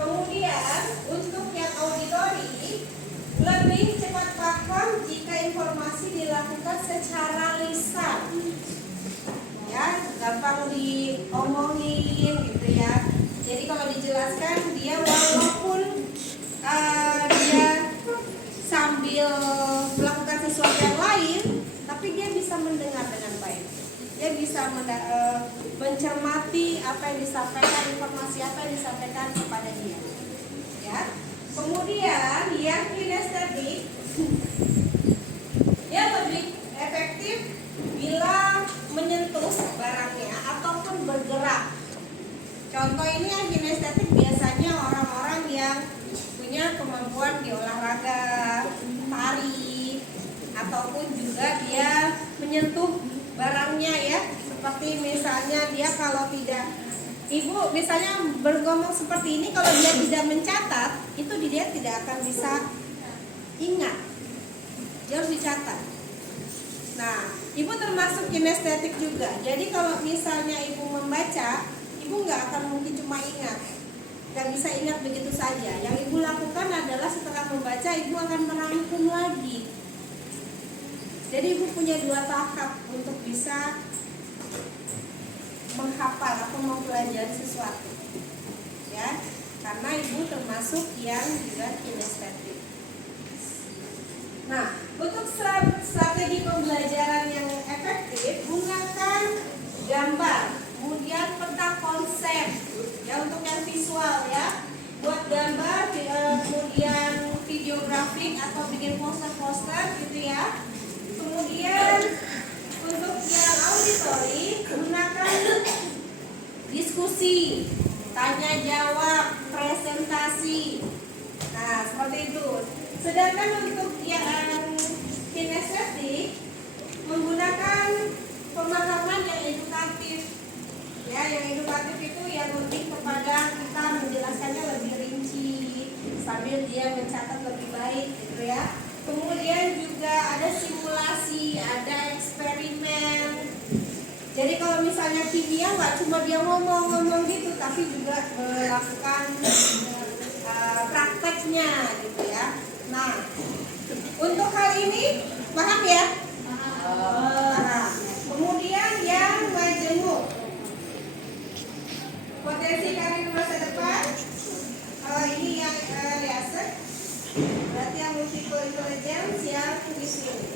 Kemudian untuk yang auditori lebih cepat paham jika informasi dilakukan secara lisan. Ya, gampang diomongin gitu ya. Jadi kalau dijelaskan dia walaupun dia sambil melakukan sesuatu yang lain, tapi dia bisa mendengar dengan baik. Dia bisa mencermati apa yang disampaikan, informasi apa yang disampaikan kepada dia. Ya. Kemudian yang kinestetik dia lebih efektif bila menyentuh barangnya ataupun bergerak. Contoh ini yang kinestetik biasanya orang-orang yang punya kemampuan di olahraga, tari, ataupun juga dia menyentuh barangnya ya. Seperti misalnya dia kalau tidak, ibu misalnya bergomong seperti ini, kalau dia tidak mencatat, itu dia tidak akan bisa ingat. Dia harus dicatat. Nah, ibu termasuk kinestetik juga. Jadi kalau misalnya ibu membaca, ibu nggak akan mungkin cuma ingat, nggak bisa ingat begitu saja. Yang ibu lakukan adalah setelah membaca, ibu akan merangkum lagi. Jadi ibu punya 2 tahap untuk bisa menghafal atau mempelajari sesuatu, ya. Karena ibu termasuk yang juga kinestetik. Nah, untuk strategi pembelajaran yang efektif, gunakan gambar, kemudian peta konsep, ya untuk yang visual ya. Buat gambar, kemudian video grafik atau bikin poster-poster gitu ya. Kemudian untuk yang auditory, gunakan diskusi, tanya jawab, presentasi. Nah, seperti itu. Sedangkan untuk yang kinestetik menggunakan pemahaman yang edukatif. Ya, yang edukatif itu yang lebih kepada kita menjelaskannya lebih rinci sambil dia mencatat lebih baik gitu ya. Kemudian juga ada simulasi, ada eksperimen. Jadi kalau misalnya kimia nggak cuma dia ngomong-ngomong gitu, tapi juga melakukan prakteknya gitu ya. Nah, untuk hal ini paham ya? Paham. Kemudian yang majemuk, potensi karir masa depan. Ini yang riaset. Berarti yang multiple intelligence yang di sini.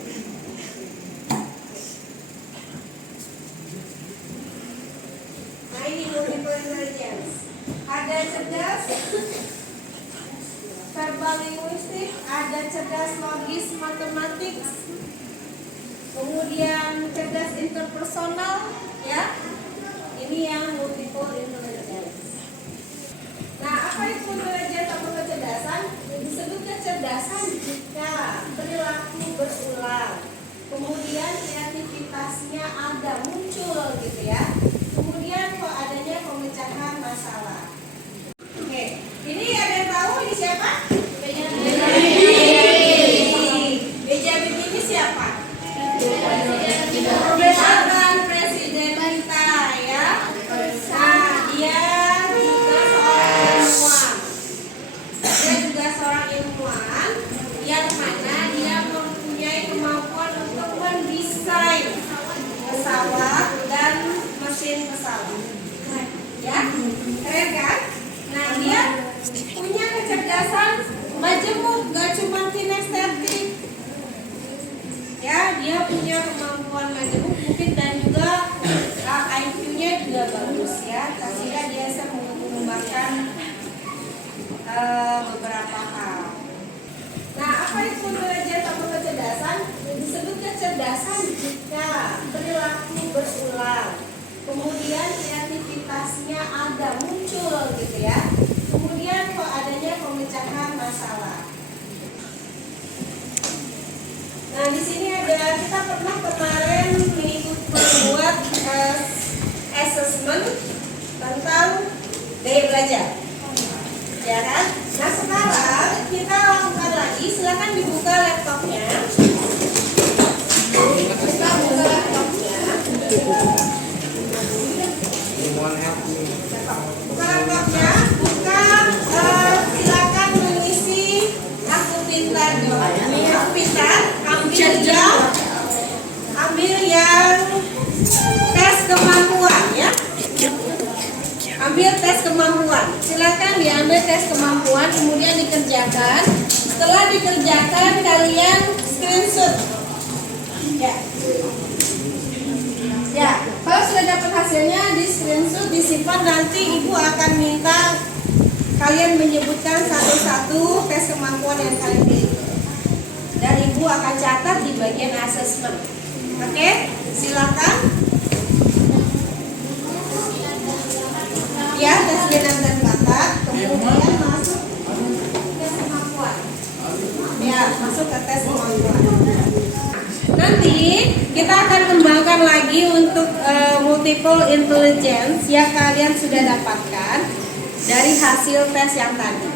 Nah, ini multiple intelligence. Ada cerdas verbal linguistik, ada cerdas logis matematik, kemudian cerdas interpersonal, ya. Ini yang multiple intelligence. Nah, apa itu intelligence atau kecerdasan? Disebut kecerdasan jika perilaku berulang, kemudian kreativitasnya ada muncul gitu ya. Kemudian kok adanya pemecahan masalah. Oke, ini ada yang tahu ini siapa? Benjamin ini siapa? Profesor Presiden kita ya. Nah, dia juga seorang ilmuwan. Dia juga seorang ilmuwan yang mana dia mempunyai kemampuan untuk mendesain pesawat dan mesin pesawat. Ya, keren kan? Nah, dia punya kecerdasan majemuk, gak cuma kinestetik. Ya, dia punya kemampuan majemuk mungkin dan juga IQ-nya juga bagus ya. Sehingga dia bisa mengembangkan beberapa hal. Nah, apa itu intelligence atau kecerdasan? Disebut kecerdasan jika perilaku berulang, kemudian kreativitasnya ada muncul gitu ya. Kemudian kok adanya pemecahan masalah. Nah, di sini ada, kita pernah kemarin membuat assessment tentang gaya belajar, ya kan? Nah, sekarang kita lakukan lagi. Silakan dibuka laptopnya. Kita buka laptopnya. Buka laptopnya. Silakan mengisi akun pintar dong. Ibu pintar, ambil yang tes kemampuan ya. Ambil tes kemampuan. Silakan diambil tes kemampuan, kemudian dikerjakan. Setelah dikerjakan kalian screenshot. Ya. Ya, kalau sudah dapat hasilnya di screenshot, disimpan, nanti ibu akan minta kalian menyebutkan satu-satu tes kemampuan yang kalian miliki. Dan ibu akan catat di bagian asesmen. Oke, silakan. Ya, tes minat dan bakat, kemudian masuk tes kemampuan. Ya, masuk ke tes kemampuan. Nanti kita akan kembangkan lagi untuk multiple intelligence yang kalian sudah dapatkan dari hasil tes yang tadi.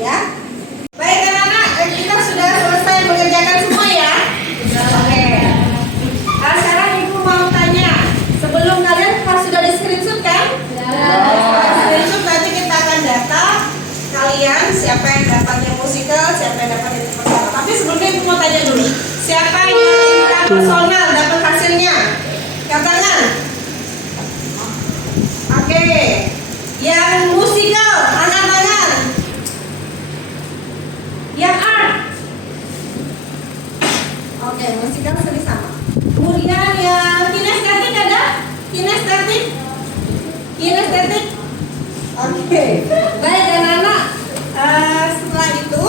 Ya, baik anak-anak, kita sudah selesai mengerjakan semua ya. Oke. Sekarang ibu mau tanya, sebelum kalian sudah di screenshot kan? Screenshot nanti kita akan data kalian siapa yang dapatnya musikal, siapa yang dapat itu personal. Tapi sebelumnya ibu mau tanya dulu, siapa yang personal dapat hasilnya? Angkat tangan. Oke. Yang musikal, angkat tangan. Yang art. Oke, musikal sering sama. Kemudian yang kinestetik ada? Kinestetik? Oke. Baik anak-anak, setelah itu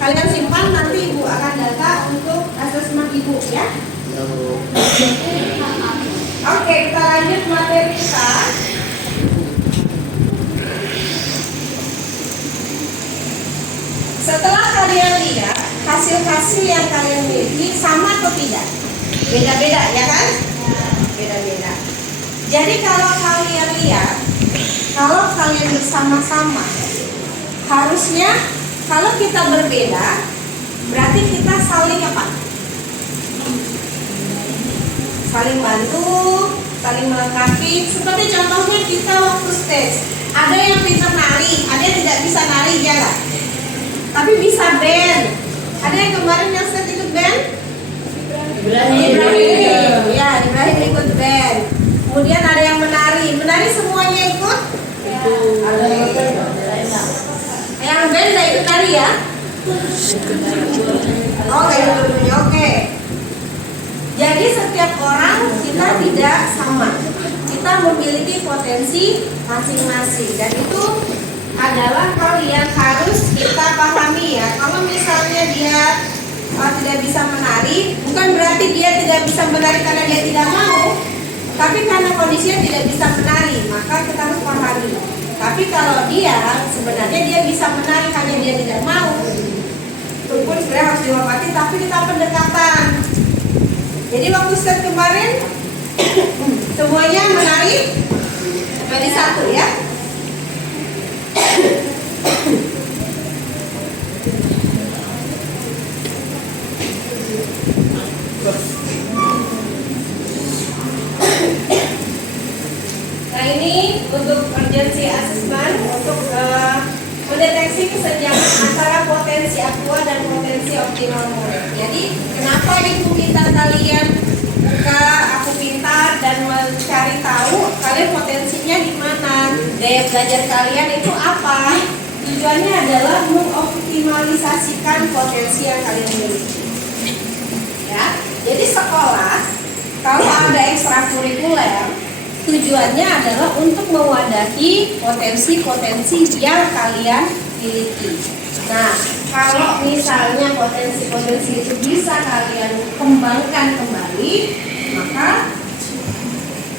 kalian simpan, nanti ibu akan data untuk asesmen ibu ya. Oke, kita lanjut materi kita. Setelah kalian lihat hasil-hasil yang kalian miliki sama atau tidak? Beda-beda ya kan? Beda-beda. Jadi kalau kalian lihat, kalau kalian bersama-sama, harusnya kalau kita berbeda, berarti kita saling apa? Saling bantu, saling melengkapi. Seperti contohnya kita waktu stage, ada yang pintar nari, ada yang tidak bisa nari, ya nggak? Tapi bisa band. Ada yang kemarin yang stage ikut band? Ibrahim. Ya, Ibrahim ikut band. Kemudian ada yang menari semuanya ikut? Ada yang ikut. Yang band tidak ikut nari ya? Oke, oke. Jadi setiap orang kita tidak sama. Kita memiliki potensi masing-masing, dan itu adalah hal yang harus kita pahami ya. Kalau misalnya dia tidak bisa menari, bukan berarti dia tidak bisa menari karena dia tidak mau, tapi karena kondisinya tidak bisa menari, maka kita harus pahami. Tapi kalau dia sebenarnya dia bisa menari, hanya dia tidak mau, itu pun sebenarnya harus dihormati, tapi kita pendekatan. Jadi waktu set kemarin semuanya menari jadi satu ya. Nah ini untuk urgency assessment, untuk mendeteksi kesenjangan antara potensi aqua dan potensi optimal mode. Jadi kenapa ibu minta kalian buka Aku Pintar dan mencari tahu kalian potensinya di mana, daya belajar kalian itu apa? Tujuannya adalah mengoptimalisasikan potensi yang kalian miliki. Ya, jadi sekolah kalau ada ekstrakurikuler, tujuannya adalah untuk mewadahi potensi-potensi yang kalian miliki. Nah, kalau misalnya potensi-potensi itu bisa kalian kembangkan kembali, maka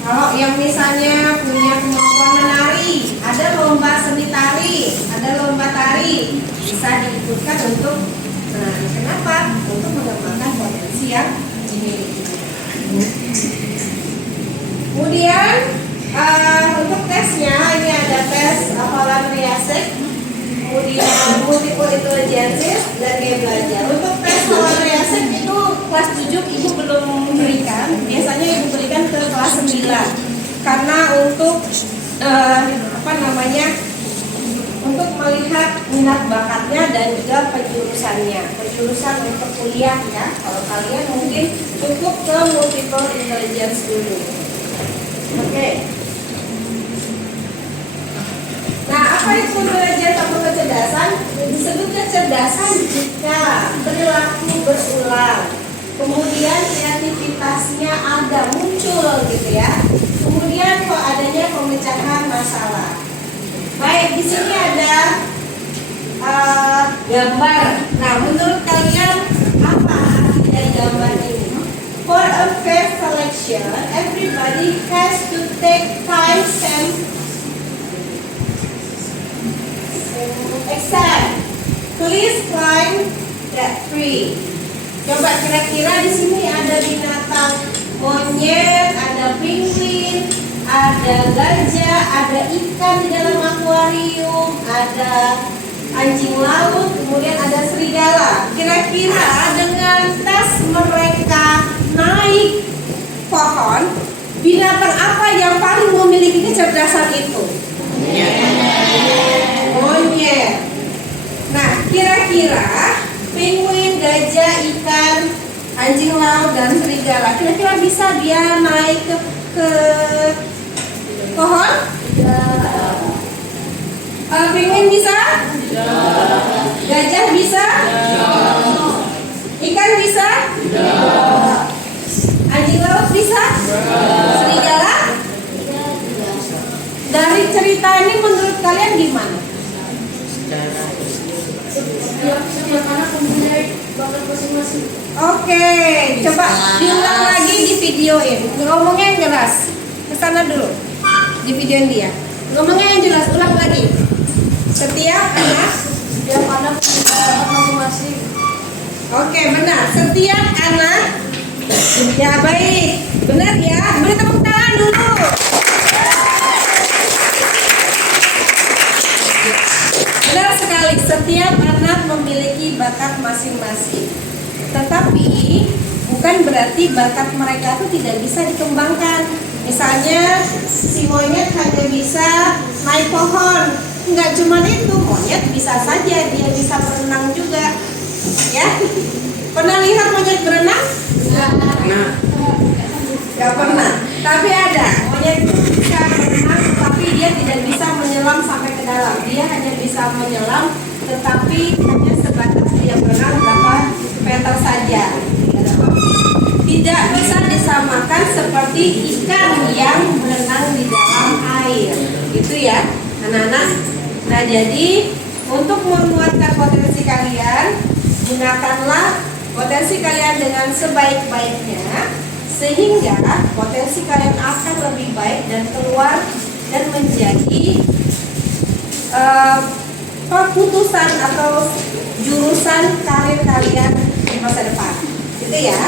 kalau yang misalnya punya kemampuan menari, ada lomba seni tari, ada lomba tari, bisa diikutkan untuk menari. Kenapa? Untuk mengembangkan potensi yang dimiliki. Kemudian untuk tesnya ini ada tes hafalan riasek, kemudian multiple intelligence dan gaya belajar. Untuk tes hafalan riasek itu kelas 7 ibu belum berikan, biasanya ibu berikan ke kelas 9 karena untuk untuk melihat minat bakatnya dan juga penjurusannya. kuliah ya. Kalau kalian mungkin cukup ke multiple intelligence dulu. Oke. Nah, apa itu intelligence atau kecerdasan? Disebut kecerdasan jika perilaku berulang, kemudian kreativitasnya ada muncul gitu ya. Kemudian kok adanya pemecahan masalah. Baik, di sini ada gambar. Nah, menurut kalian apa arti dari gambar ini? For a fair selection, everybody has to take time and exam. Please climb that tree. Coba kira-kira di sini ada binatang monyet, ada penguin, ada gajah, ada ikan di dalam akuarium, ada anjing laut, kemudian ada serigala. Kira-kira dengan tes mereka naik pohon, binatang apa yang paling memiliki kecerdasan itu? Monyet. Nah, kira-kira penguin, gajah, ikan, anjing laut, dan serigala, kira-kira bisa dia naik ke pohon? Penguin bisa? Gajah bisa? Ikan bisa? Anjing laut bisa? Serigala? Dari cerita ini menurut kalian gimana? Setiap anak mempunyai bakat masing-masing. Oke, coba diulang lagi di videoin. Ngomongnya yang jelas. Kesana dulu. Di videoin dia. Ngomongnya yang jelas, ulang lagi. Setiap anak mempunyai bakat masing-masing. Oke, benar. Setiap anak. Ya, baik. Benar ya. Beri tepuk tangan dulu. Benar sekali. Setiap anak memiliki bakat masing-masing. Tetapi bukan berarti bakat mereka itu tidak bisa dikembangkan. Misalnya si monyet hanya bisa naik pohon. Enggak cuma itu, monyet bisa saja dia bisa berenang juga. Ya. Pernah lihat monyet berenang? Enggak pernah. Tapi ada monyet itu bisa berenang, tapi dia tidak bisa menyelam sampai ke dalam. Dia hanya bisa menyelam, tetapi hanya sebatas dia berenang berapa meter saja. Tidak bisa disamakan seperti ikan yang berenang di dalam air. Itu ya, anak-anak. Nah, jadi untuk menguatkan potensi kalian, gunakanlah potensi kalian dengan sebaik-baiknya, sehingga potensi kalian akan lebih baik dan keluar dan menjadi keputusan atau jurusan karir kalian di masa depan. Gitu ya.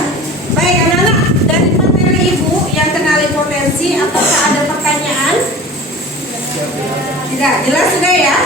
Baik anak-anak, dari materi ibu yang kenali potensi, apakah ada pertanyaan? Tidak, jelas sudah ya.